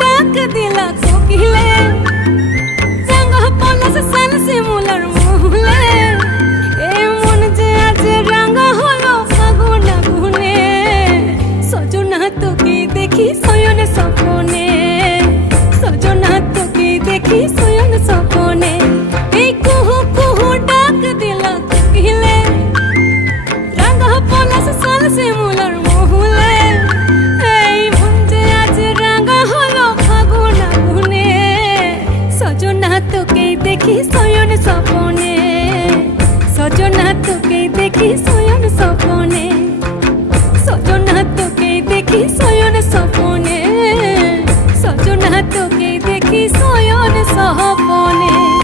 ডাক দিলা কোকিলে রাঙা পলাশ সান শিমুলার মহুলে এ মন যে আজ রাঙা হলো ফাগুন আগুনে সজনা তোকে দেখি শয়ন স্বপনে সজনা তোকে দেখি শয়ন স্বপনে এই কুহু কুহু ডাক দিলা কোকিলে রাঙা পলাশ সান শিমুলার মহুলে এই মন যে আজ রাঙা হলো ফাগুন আগুনে সজনা তোকে দেখি শয়ন স্বপনে সজনা তোকে দেখি